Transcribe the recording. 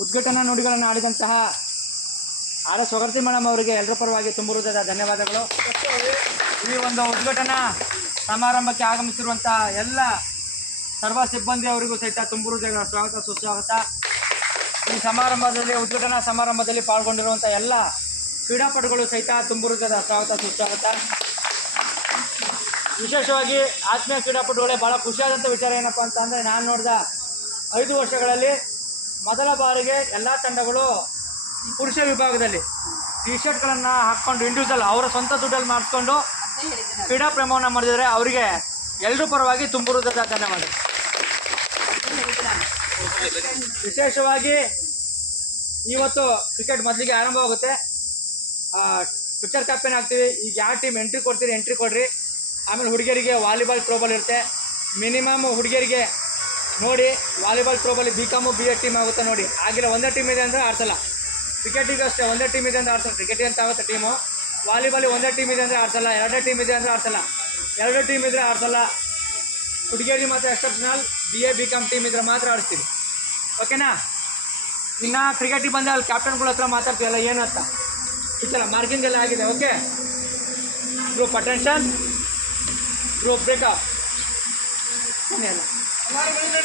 ಉದ್ಘಾಟನಾ ನುಡಿಗಳನ್ನು ಆಡಿದಂತಹ R S ಒಗರ್ತಿ madam ಅವರಿಗೆ ಎಲ್ಲರ ಪರವಾಗಿ ತುಂಬ ಹೃದಯದ ಧನ್ಯವಾದಗಳು. ಈ ಒಂದು ಉದ್ಘಾಟನಾ ಸಮಾರಂಭಕ್ಕೆ ಆಗಮಿಸಿರುವಂಥ ಎಲ್ಲ ಸರ್ವ ಸಿಬ್ಬಂದಿ ಅವರಿಗೂ ಸಹಿತ ತುಂಬ ಹೃದಯದ ಸ್ವಾಗತ ಸುಸ್ವಾಗತ. ಈ ಸಮಾರಂಭದಲ್ಲಿ ಉದ್ಘಾಟನಾ ಸಮಾರಂಭದಲ್ಲಿ ಪಾಲ್ಗೊಂಡಿರುವಂಥ ಎಲ್ಲ ಕ್ರೀಡಾಪಟುಗಳು ಸಹಿತ ತುಂಬ ಹೃದಯದ ಸ್ವಾಗತ ಸುಸ್ವಾಗತ. ವಿಶೇಷವಾಗಿ ಆತ್ಮೀಯ ಕ್ರೀಡಾಪಟುಗಳೇ ಭಾಳ ಖುಷಿಯಾದಂಥ ವಿಚಾರ ಏನಪ್ಪ ಅಂತಂದರೆ, ನಾನು ನೋಡಿದ 5 ವರ್ಷಗಳಲ್ಲಿ ಮೊದಲ ಬಾರಿಗೆ ಎಲ್ಲ ತಂಡಗಳು ಪುರುಷ ವಿಭಾಗದಲ್ಲಿ ಟಿ ಶರ್ಟ್ಗಳನ್ನು ಹಾಕ್ಕೊಂಡು ಇಂಡಿವಿಜುವಲ್ ಅವರ ಸ್ವಂತ ದುಡ್ಡಲ್ಲಿ ಮಾಡಿಸ್ಕೊಂಡು ಕ್ರೀಡಾ ಪ್ರೇಮವನ್ನು ಮಾಡಿದರೆ ಅವರಿಗೆ ಎಲ್ಲರೂ ಪರವಾಗಿ ತುಂಬ ಹೃದಯದ ಧನ್ಯವಾದ. ವಿಶೇಷವಾಗಿ ಇವತ್ತು ಕ್ರಿಕೆಟ್ ಮೊದಲಿಗೆ ಆರಂಭವಾಗುತ್ತೆ. ಪಿಕ್ಚರ್ ಕ್ಯಾಪ್ಟನ್ ಆಗ್ತೀವಿ. ಈಗ ಯಾವ ಟೀಮ್ ಎಂಟ್ರಿ ಕೊಡ್ತೀರಿ ಎಂಟ್ರಿ ಕೊಡ್ರಿ. ಆಮೇಲೆ ಹುಡುಗಿಯರಿಗೆ ವಾಲಿಬಾಲ್ ಥ್ರೋಬಾಲ್ ಇರುತ್ತೆ. ಮಿನಿಮಮ್ ಹುಡುಗಿಯರಿಗೆ ನೋಡಿ volleyball throwball BCom BA team ಆಗುತ್ತೆ ನೋಡಿ. ಆಗಿಲ್ಲ ಒಂದೇ ಟೀಮ್ ಇದೆ ಅಂದರೆ ಆಡ್ಸಲ್ಲ. ಕ್ರಿಕೆಟಿಗೂ ಅಷ್ಟೇ ಒಂದೇ ಟೀಮ್ ಇದೆ ಅಂದರೆ ಆಡ್ಸಲ್ಲ. ಕ್ರಿಕೆಟಿಗೆ ಅಂತ ಆಗುತ್ತೆ ಟೀಮು. ವಾಲಿಬಾಲ್ ಒಂದೇ ಟೀಮ್ ಇದೆ ಅಂದರೆ ಆಡ್ಸಲ್ಲ. 2 ಟೀಮ್ ಇದೆ ಅಂದರೆ ಆಡ್ಸಲ್ಲ. 2 ಟೀಮ್ ಇದ್ದರೆ ಆಡ್ಸಲ್ಲ. ಹುಡುಗಿಯರಿಗೆ ಮಾತ್ರ ಎಕ್ಸೆಪ್ಷನಲ್ BA BCom ಟೀಮ್ ಇದ್ರೆ ಮಾತ್ರ ಆಡಿಸ್ತೀವಿ. ಓಕೆನಾ? ಇನ್ನು ಕ್ರಿಕೆಟಿಗೆ ಬಂದರೆ ಅಲ್ಲಿ ಕ್ಯಾಪ್ಟನ್ಗಳ ಹತ್ರ ಮಾತಾಡ್ತೀವಲ್ಲ ಏನು ಅಂತ ಇತ್ತಲ್ಲ, ಮಾರ್ಕಿಂಗ್ ಎಲ್ಲ ಆಗಿದೆ. Okay, group attention, group breakup.